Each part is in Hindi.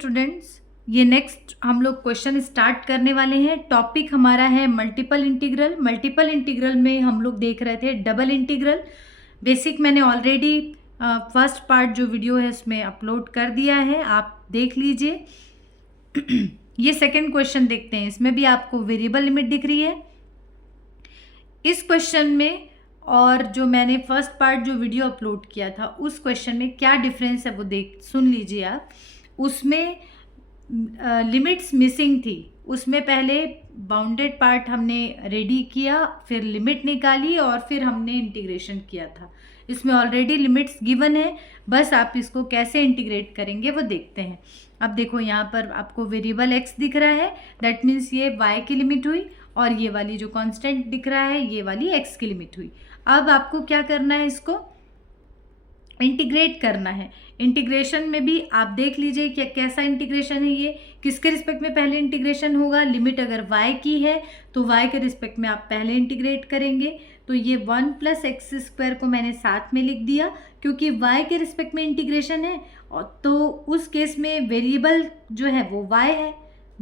स्टूडेंट्स, ये नेक्स्ट हम लोग क्वेश्चन स्टार्ट करने वाले हैं। टॉपिक हमारा है मल्टीपल इंटीग्रल। मल्टीपल इंटीग्रल में हम लोग देख रहे थे डबल इंटीग्रल। बेसिक मैंने ऑलरेडी फर्स्ट पार्ट जो वीडियो है उसमें अपलोड कर दिया है, आप देख लीजिए। ये सेकंड क्वेश्चन देखते हैं, इसमें भी आपको वेरिएबल लिमिट दिख रही है इस क्वेश्चन में, और जो मैंने फर्स्ट पार्ट जो वीडियो अपलोड किया था उस क्वेश्चन में क्या डिफरेंस है वो सुन लीजिए आप। उसमें लिमिट्स मिसिंग थी, उसमें पहले बाउंडेड पार्ट हमने रेडी किया, फिर लिमिट निकाली और फिर हमने इंटीग्रेशन किया था। इसमें ऑलरेडी लिमिट्स गिवन है, बस आप इसको कैसे इंटीग्रेट करेंगे वो देखते हैं। अब देखो यहाँ पर आपको वेरिएबल x दिख रहा है, दैट मीन्स ये y की लिमिट हुई, और ये वाली जो कांस्टेंट दिख रहा है ये वाली x की लिमिट हुई। अब आपको क्या करना है, इसको इंटीग्रेट करना है। इंटीग्रेशन में भी आप देख लीजिए कि कैसा इंटीग्रेशन है, ये किसके रिस्पेक्ट में पहले इंटीग्रेशन होगा। लिमिट अगर y की है तो y के रिस्पेक्ट में आप पहले इंटीग्रेट करेंगे। तो ये 1 + x² को मैंने साथ में लिख दिया क्योंकि y के रिस्पेक्ट में इंटीग्रेशन है, और तो उस केस में वेरिएबल जो है वो y है।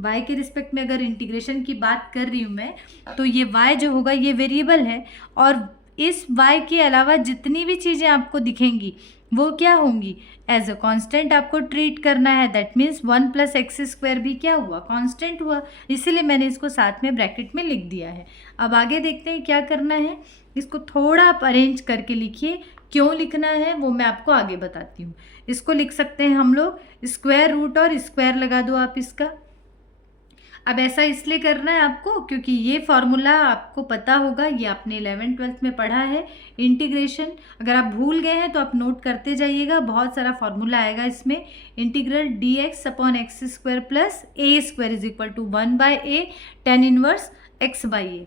y के रिस्पेक्ट में अगर इंटीग्रेशन की बात कर रही हूँ मैं, तो ये y जो होगा ये वेरिएबल है, और इस y के अलावा जितनी भी चीज़ें आपको दिखेंगी वो क्या होंगी, एज अ कांस्टेंट आपको ट्रीट करना है। दैट मीन्स 1 + x² भी क्या हुआ, कांस्टेंट हुआ, इसीलिए मैंने इसको साथ में ब्रैकेट में लिख दिया है। अब आगे देखते हैं क्या करना है, इसको थोड़ा आप अरेंज करके लिखिए। क्यों लिखना है वो मैं आपको आगे बताती हूँ। इसको लिख सकते हैं हम लोग स्क्वायर रूट, और स्क्वायर लगा दो आप इसका। अब ऐसा इसलिए करना है आपको क्योंकि ये फॉर्मूला आपको पता होगा, ये आपने 11th-12th में पढ़ा है इंटीग्रेशन। अगर आप भूल गए हैं तो आप नोट करते जाइएगा, बहुत सारा फॉर्मूला आएगा इसमें। Integral dx/x² + a² = 1/a tan 1 x/a।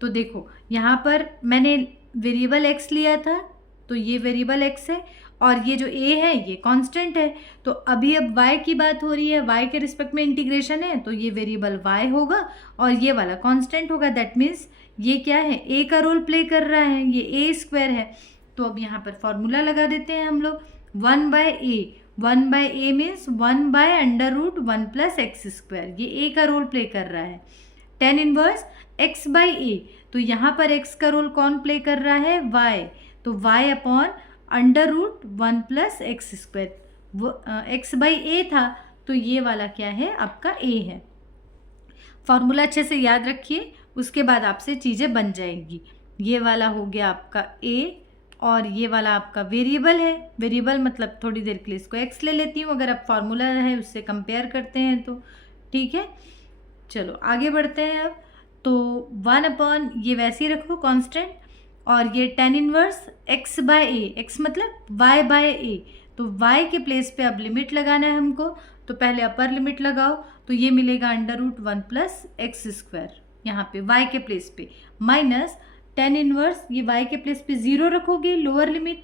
तो देखो यहाँ पर मैंने वेरिएबल x लिया था, तो ये वेरिएबल x है, और ये जो a है ये कांस्टेंट है। तो अभी अब y की बात हो रही है, y के रिस्पेक्ट में इंटीग्रेशन है, तो ये वेरिएबल y होगा और ये वाला कांस्टेंट होगा। दैट मीन्स ये क्या है, a का रोल प्ले कर रहा है, ये a² है। तो अब यहाँ पर फॉर्मूला लगा देते हैं हम लोग, 1/a। 1/a मीन्स 1/√1 + x², ये a का रोल प्ले कर रहा है। tan 1 x/a, तो यहाँ पर x का रोल कौन प्ले कर रहा है, y, तो y/√1 + x²। वो x/a था, तो ये वाला क्या है आपका a है। फॉर्मूला अच्छे से याद रखिए, उसके बाद आपसे चीज़ें बन जाएंगी। ये वाला हो गया आपका a, और ये वाला आपका वेरिएबल है। वेरिएबल मतलब थोड़ी देर के लिए इसको x ले लेती हूँ, अगर आप फॉर्मूला है उससे कंपेयर करते हैं तो ठीक है। चलो आगे बढ़ते हैं। अब तो 1/ ये वैसे ही रखो कांस्टेंट, और ये tan 1 x/a, x मतलब y/a, तो y के प्लेस पे अब लिमिट लगाना है हमको। तो पहले अपर लिमिट लगाओ, तो ये मिलेगा √1 + x², यहाँ पे y के प्लेस पे, माइनस tan 1, ये y के प्लेस पे 0 रखोगे, लोअर लिमिट,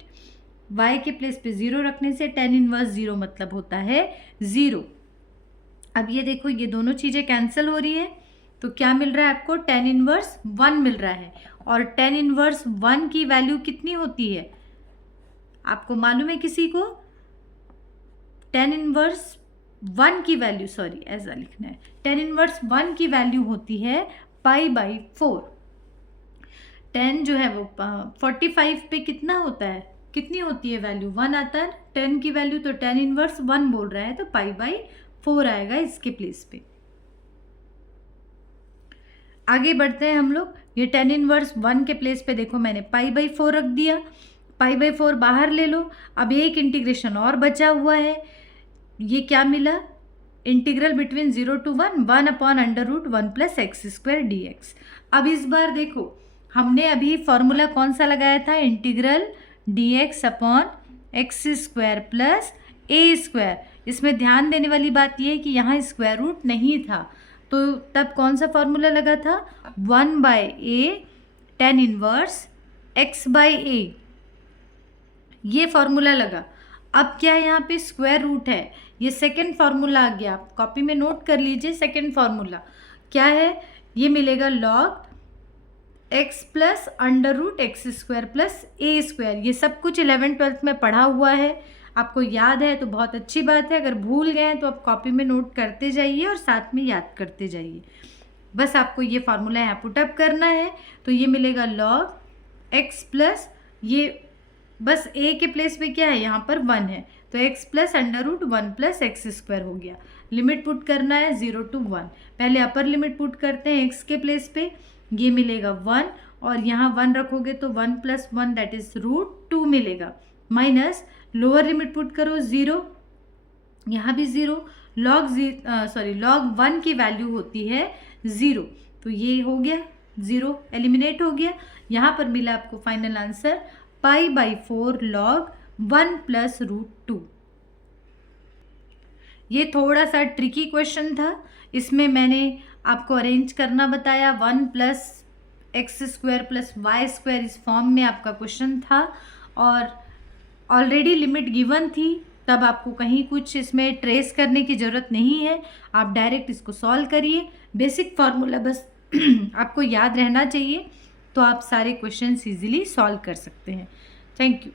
y के प्लेस पे 0 रखने से tan 1 0 मतलब होता है 0। अब ये देखो ये दोनों चीज़ें कैंसिल हो रही है, तो क्या मिल रहा है आपको, tan 1 1 मिल रहा है। और tan 1 1 की वैल्यू कितनी होती है, आपको मालूम है किसी को, tan 1 1 की वैल्यू, सॉरी ऐसा लिखना है, tan 1 1 की वैल्यू होती है π/4। tan जो है वो 45 पे कितना होता है, कितनी होती है वैल्यू, 1 आता है 10 की वैल्यू, तो tan 1 1 बोल रहा है, तो π/4 आएगा इसके प्लेस पे। आगे बढ़ते हैं हम लोग। ये tan 1 1 के प्लेस पे देखो मैंने π/4 रख दिया, π/4 बाहर ले लो। अब एक इंटीग्रेशन और बचा हुआ है, ये क्या मिला, integral between 0 to 1 1/√1 + x² dx। अब इस बार देखो हमने अभी फॉर्मूला कौन सा लगाया था, इंटीग्रल dx/x² + a²। इसमें ध्यान देने वाली बात यह है कि यहाँ स्क्वायर रूट नहीं था, तो तब कौन सा फॉर्मूला लगा था, 1/a tan 1 x/a, ये फॉर्मूला लगा। अब क्या है, यहाँ पे स्क्वायर रूट है, ये सेकंड फॉर्मूला आ गया, आप कॉपी में नोट कर लीजिए। सेकंड फॉर्मूला क्या है, ये मिलेगा log x + √x² + a²। ये सब कुछ 11th-12th में पढ़ा हुआ है, आपको याद है तो बहुत अच्छी बात है, अगर भूल गए हैं तो आप कॉपी में नोट करते जाइए और साथ में याद करते जाइए। बस आपको ये फार्मूला यहाँ पुटअप करना है, तो ये मिलेगा log x प्लस ये बस a के प्लेस पे क्या है, यहाँ पर 1 है, तो x plus under root 1 plus x square हो गया। लिमिट पुट करना है 0 to 1। पहले अपर लिमिट पुट करते हैं x के प्लेस पे, ये मिलेगा 1 और यहाँ 1 रखोगे तो 1 प्लस 1 दैट इज √2 मिलेगा, माइनस लोअर लिमिट पुट करो 0, यहाँ भी 0, log 1 की वैल्यू होती है 0, तो ये हो गया 0 एलिमिनेट हो गया। यहाँ पर मिला आपको फाइनल आंसर π/4 log 1 प्लस √2। ये थोड़ा सा ट्रिकी क्वेश्चन था, इसमें मैंने आपको अरेंज करना बताया, 1 plus x square plus y square इस फॉर्म में आपका क्वेश्चन था और ऑलरेडी लिमिट गिवन थी, तब आपको कहीं कुछ इसमें ट्रेस करने की ज़रूरत नहीं है, आप डायरेक्ट इसको सॉल्व करिए। बेसिक फार्मूला बस आपको याद रहना चाहिए, तो आप सारे क्वेश्चंस इजीली सॉल्व कर सकते हैं। Thank you.